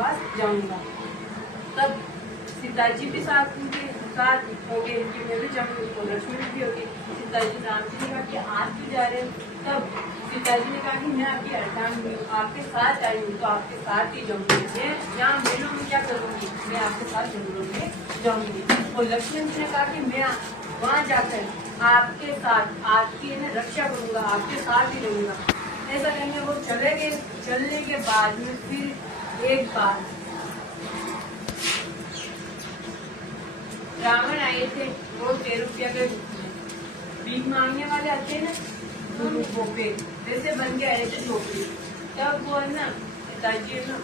वनवास जाऊंगा। तब सीता जी भी साथ हो गए, इनकी मैं भी जाऊंगी, तो लक्ष्मण भी होगी। सीता जी राम जी ने कहा कि आज क्यों जा रहे हैं? तब सीता जी ने कहा कि मैं आपकी अर्धांगिनी हूँ, आपके साथ आई हूँ, तो आपके साथ ही जाऊंगी। मैं यहाँ मेलों में क्या करूंगी, मैं आपके साथ जंगलों में जाऊंगी। और लक्ष्मण जी ने कहा कि मैं वहाँ जाकर आपके साथ आपकी रक्षा करूंगा, आपके साथ ही रहूंगा। ऐसा कहेंगे वो चले गए। चलने के बाद में फिर एक बार रावण आए थे, वो 13 रुपया के भीख मांगने वाले आते हैं ना, भोपे जैसे बन के आए थे झोपड़ी। तब वो है ना पिताजी है ना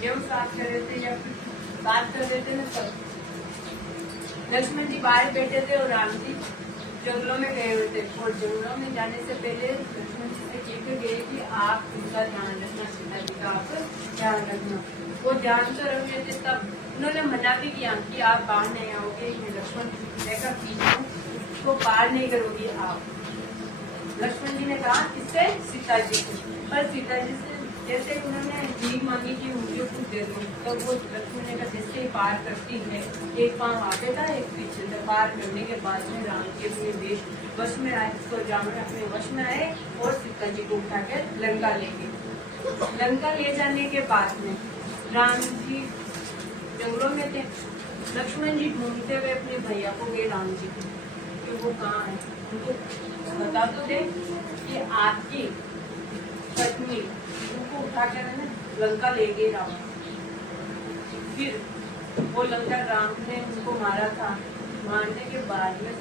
गेहूं साफ कर रहे थे या फिर बात कर रहे थे ना, सब लक्ष्मण जी बाहर बैठे थे और राम जी जंगलों में गए हुए थे। और जंगलों में जाने से पहले लक्ष्मण जी से कह के गए कि आप उनका ध्यान रखना, सीता जी का आप ध्यान रखना। वो ध्यान तो रख रहे थे, तब उन्होंने मना भी किया कि आप बाहर नहीं आओगे, मैं लक्ष्मण देखा पीछे उसको पार नहीं करोगी आप। लक्ष्मण जी ने कहा किससे? सीता जी से। पर सीता जी से जैसे उन्होंने भीख मांगी कि मुझे कुछ दे दो, तो वो लक्ष्मण ने कहा जैसे ही पार करती है, एक पाँव आगे था एक पीछे था। पार करने के बाद में राम के अपने देश वश में आए, तो रावण अपने वश में आए और सीता जी को उठाकर लंका ले गए। लंका ले जाने के बाद में राम जी जंगलों में थे। लक्ष्मण जी ढूंढते हुए अपने भैया को गए राम जी को कि वो कहाँ है, उनको बता तो दे कि आपकी पत्नी उनको उठाकर है ना लंका ले गए रावण। फिर वो लंका राम ने उनको मारा था। मारने के बाद में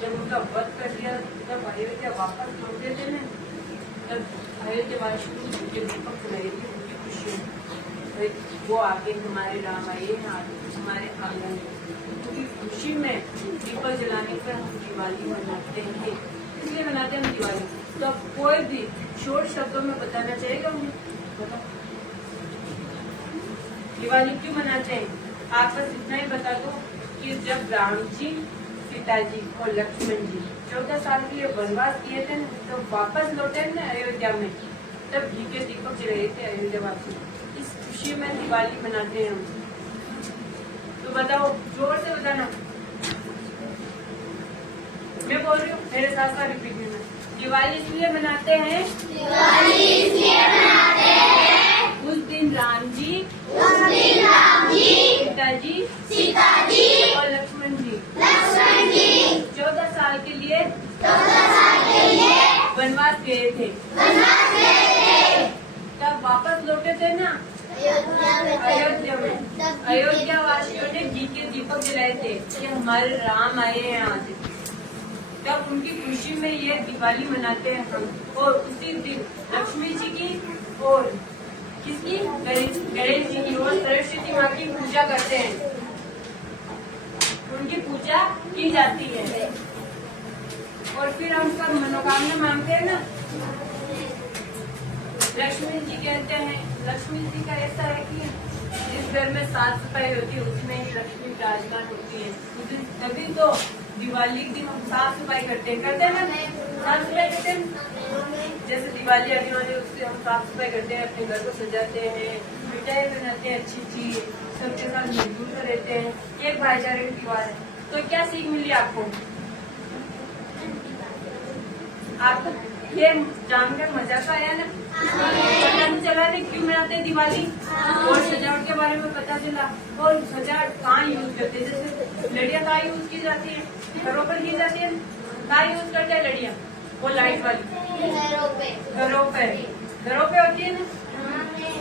जब उनका वध कर दिया, तब अयोध्या वापस लौटे थे ना, तब अयोध्यावासी दीपक जलाए थे उनकी खुशी में। वो आगे हमारे राम आए हैं, आगे हमारे आंगन में, उनकी खुशी में दीपक जलाने पर हम दिवाली मनाते हैं। इसलिए मनाते हैं हम दिवाली। तो अब कोई भी शॉर्ट शब्दों में बताना चाहेगा उन्हें? बताओ दिवाली क्यों मनाते हैं? आप बस इतना ही बता दो कि जब राम जी, सीता जी और लक्ष्मण जी 14 साल के लिए वनवास किए थे, तो वापस लौटे ना अयोध्या में, तब घी के दीपक जलाए थे अयोध्यावासी। इस खुशी में दिवाली मनाते हैं हम। तो बताओ, जोर से बताना। मैं बोल रही हूँ, मेरे साथ साथ रिपीट करना। दिवाली इसलिए मनाते हैं, दिवाली इसलिए मनाते हैं, उस दिन राम जी, सीता जी और लक्ष्मण जी 14 साल के लिए वनवास गए थे। तब वापस लौटे थे ना अयोध्या में। अयोध्या वासियों ने घी के दीपक जलाए थे कि हमारे राम आए हैं आज। तब उनकी खुशी में ये दिवाली मनाते हैं हम। और उसी दिन लक्ष्मी जी की और किसकी, गणेश जी की और सरस्वती माँ की पूजा करते हैं, उनकी पूजा की जाती है। और फिर हम सब मनोकामना मांगते हैं ना। लक्ष्मी जी कहते हैं, लक्ष्मी जी का ऐसा है कि जिस घर में साफ सफाई होती है उसमें ही लक्ष्मी विराजमान होती है। तभी तो दिवाली के दिन हम साफ सफाई करते हैं ना, साफ सफाई करते हैं। जैसे दिवाली आने वाली उससे हम साफ सफाई करते हैं, अपने घर को सजाते हैं, मिठाई बनाते हैं अच्छी सबके साथ मिलजुल कर रहते हैं। एक भाईचारे की त्योहार है। तो क्या सीख मिली आपको? आपको ये जानकर मजा तो आया ना? पता नहीं चला नहीं क्यों मनाते हैं दिवाली, और सजावट के बारे में पता चला। और सजावट कहाँ यूज करते हैं? जैसे लड़ियाँ कहाँ यूज की जाती है? घरों पर की जाती है। कहाँ यूज करते हैं लड़ियाँ? वो लाइट वाली घरों पे होती है ना।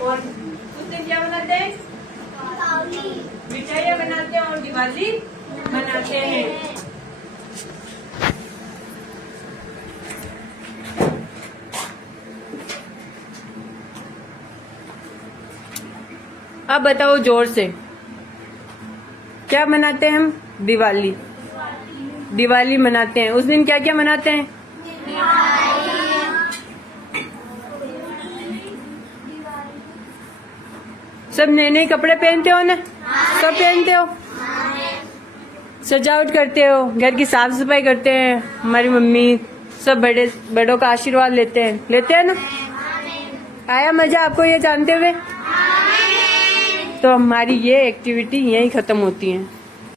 और उस दिन क्या बनाते हैं? मिठाइयाँ बनाते हैं और दिवाली मनाते हैं। अब बताओ जोर से, क्या मनाते हैं हम? दिवाली मनाते हैं। उस दिन क्या क्या मनाते हैं? सब नए नए कपड़े पहनते हो ना? सब पहनते हो, सजावट करते हो, घर की साफ सफाई करते हैं, हमारी मम्मी सब बड़ों का आशीर्वाद लेते हैं ना? आया मजा आपको ये जानते हुए? तो हमारी ये एक्टिविटी यहीं ख़त्म होती है।